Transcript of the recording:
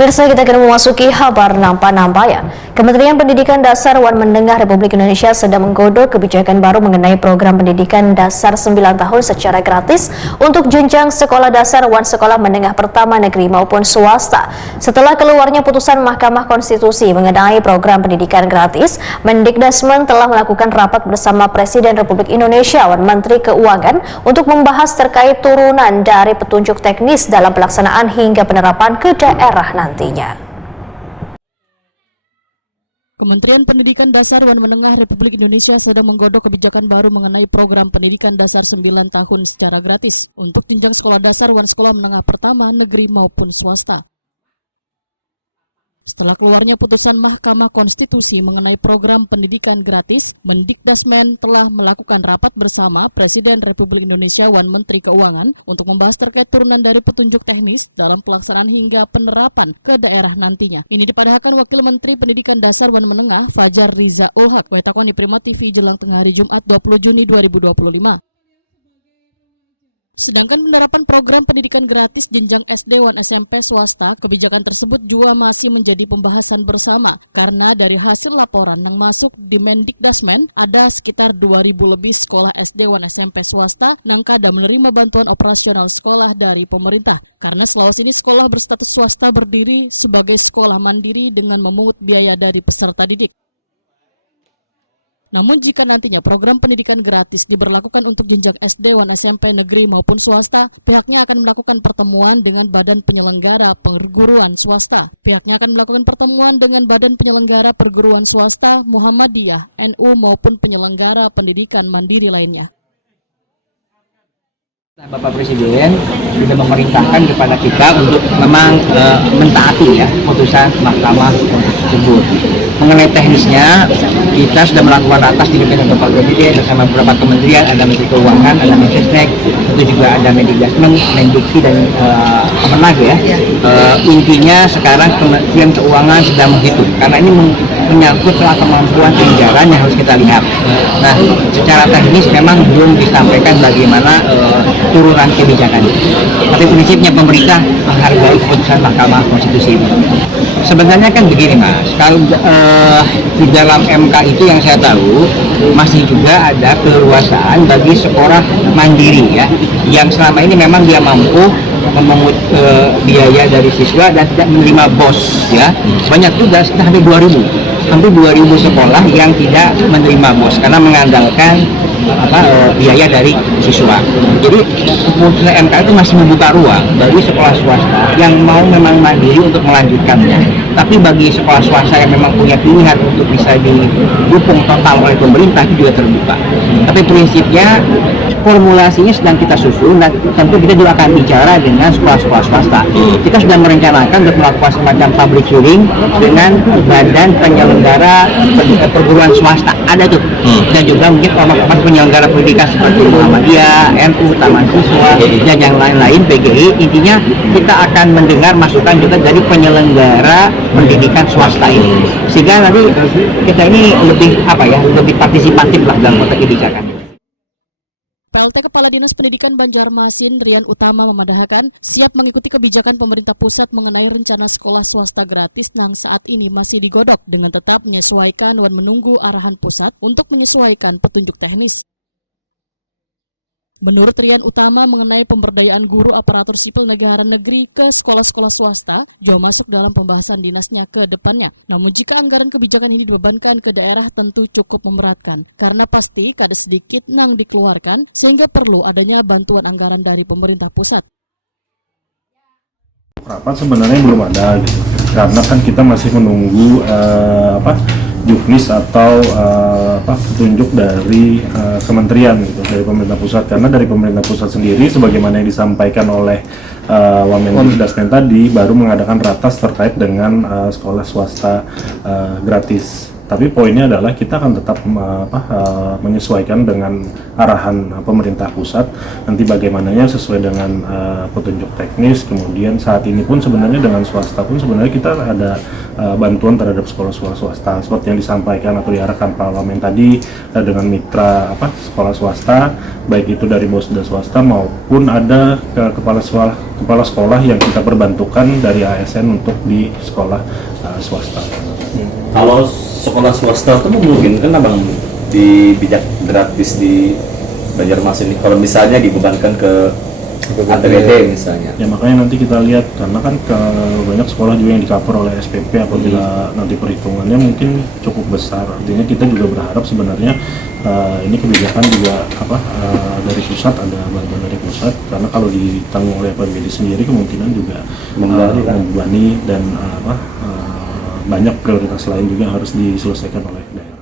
Pemirsa, kita akan memasuki kabar nampak-nampak. Kementerian Pendidikan Dasar Wan Menengah Republik Indonesia sedang menggodok kebijakan baru mengenai program pendidikan dasar 9 tahun secara gratis untuk jenjang sekolah dasar Wan sekolah menengah pertama negeri maupun swasta. Setelah keluarnya putusan Mahkamah Konstitusi mengenai program pendidikan gratis, Mendikdasmen telah melakukan rapat bersama Presiden Republik Indonesia dan Menteri Keuangan untuk membahas terkait turunan dari petunjuk teknis dalam pelaksanaan hingga penerapan ke daerah nantinya. Kementerian Pendidikan Dasar Wan Menengah Republik Indonesia sedang menggodok kebijakan baru mengenai program pendidikan dasar 9 tahun secara gratis untuk jenjang sekolah dasar Wan sekolah menengah pertama negeri maupun swasta. Setelah keluarnya putusan Mahkamah Konstitusi mengenai program pendidikan gratis, Mendikdasmen telah melakukan rapat bersama Presiden Republik Indonesia dan Menteri Keuangan untuk membahas terkait turunan dari petunjuk teknis dalam pelaksanaan hingga penerapan ke daerah nantinya. Ini dipadahkan Wakil Menteri Pendidikan Dasar Wan Menengah Fajar Riza Ulhaq, wetakon di Prima TV jelang tengah hari Jumat 20 Juni 2025. Sedangkan penerapan program pendidikan gratis jenjang SD dan SMP swasta, kebijakan tersebut juga masih menjadi pembahasan bersama karena dari hasil laporan yang masuk di Mendikdasmen ada sekitar 2.000 lebih sekolah SD dan SMP swasta yang kada menerima bantuan operasional sekolah dari pemerintah. Karena selawas ini sekolah berstatus swasta berdiri sebagai sekolah mandiri dengan memungut biaya dari peserta didik. Namun jika nantinya program pendidikan gratis diberlakukan untuk jenjang SD dan SMP negeri maupun swasta, pihaknya akan melakukan pertemuan dengan Badan Penyelenggara Perguruan Swasta. Pihaknya akan melakukan pertemuan dengan Badan Penyelenggara Perguruan Swasta, Muhammadiyah, NU maupun penyelenggara pendidikan mandiri lainnya. Bapak Presiden sudah memerintahkan kepada kita untuk memang mentaati putusan Mahkamah Konstitusi tersebut. Mengenai teknisnya, kita sudah melakukan rapat dipimpin oleh Bapak Presiden bersama beberapa kementerian, ada Menteri Keuangan, ada Mensesnek, itu juga ada Mendikdasmen, Mendikti dan Kemenag intinya sekarang Kementerian Keuangan sedang menghitung karena ini menyangkut soal kemampuan anggaran yang harus kita lihat. Nah, secara teknis memang belum disampaikan bagaimana turunan kebijakan. Tapi prinsipnya pemerintah menghargai keputusan Mahkamah Konstitusi. Sebenarnya kan begini Mas, kalau di dalam MK itu yang saya tahu masih juga ada keleluasaan bagi sekolah mandiri yang selama ini memang dia mampu memungut biaya dari siswa dan tidak menerima BOS Banyak juga sekitar hampir 2.000 sekolah yang tidak menerima BOS karena mengandalkan biaya dari siswa. Jadi keputusan MK itu masih membuka ruang bagi sekolah swasta yang mau memang mandiri untuk melanjutkannya. Tapi bagi sekolah swasta yang memang punya pilihan untuk bisa didukung total oleh pemerintah itu juga terbuka. Tapi prinsipnya formulasinya sedang kita susun dan tentu kita juga akan bicara dengan sekolah-sekolah swasta. Kita sudah merencanakan untuk melakukan semacam public hearing dengan Badan Penyelenggara Perguruan Swasta. Ada tuh. Dan juga mungkin ormas-ormas penyelenggara pendidikan seperti Muhammadiyah, NU, Taman Siswa, dan yang lain-lain, PGI. Intinya kita akan mendengar masukan juga dari penyelenggara pendidikan swasta ini. Sehingga nanti kita ini lebih partisipatif lah dalam konteks kebijakan ini. PLT Kepala Dinas Pendidikan Banjarmasin Rian Utama memadahkan siap mengikuti kebijakan pemerintah pusat mengenai rencana sekolah swasta gratis yang saat ini masih digodok dengan tetap menyesuaikan dan menunggu arahan pusat untuk menyesuaikan petunjuk teknis. Menurut Rian Utama mengenai pemberdayaan guru aparatur sipil negara negeri ke sekolah-sekolah swasta juga masuk dalam pembahasan dinasnya ke depannya. Namun jika anggaran kebijakan ini dibebankan ke daerah tentu cukup memberatkan karena pasti kada sedikit nang dikeluarkan sehingga perlu adanya bantuan anggaran dari pemerintah pusat. Rapat sebenarnya belum ada karena kan kita masih menunggu juknis atau petunjuk dari kementerian gitu, dari pemerintah pusat, karena dari pemerintah pusat sendiri sebagaimana yang disampaikan oleh Mendikdasmen tadi baru mengadakan ratas terkait dengan sekolah swasta gratis. Tapi poinnya adalah kita akan tetap menyesuaikan dengan arahan pemerintah pusat. Nanti bagaimananya sesuai dengan petunjuk teknis. Kemudian saat ini pun sebenarnya dengan swasta pun sebenarnya kita ada bantuan terhadap sekolah-sekolah swasta seperti yang disampaikan atau diarahkan parlemen tadi dengan mitra sekolah swasta, baik itu dari BOSDA swasta maupun ada kepala sekolah yang kita perbantukan dari ASN untuk di sekolah swasta. Kalau sekolah swasta itu memungkinkan abang dibijak gratis di Banjarmasin ini kalau misalnya dibebankan ke APBD misalnya. Ya makanya nanti kita lihat karena kan banyak sekolah juga yang di-cover oleh SPP apabila nanti perhitungannya mungkin cukup besar. Artinya kita juga berharap sebenarnya ini kebijakan juga dari pusat, ada bantuan dari pusat, karena kalau ditanggung oleh APBD sendiri kemungkinan juga membebani dan banyak prioritas lain juga harus diselesaikan oleh daerah.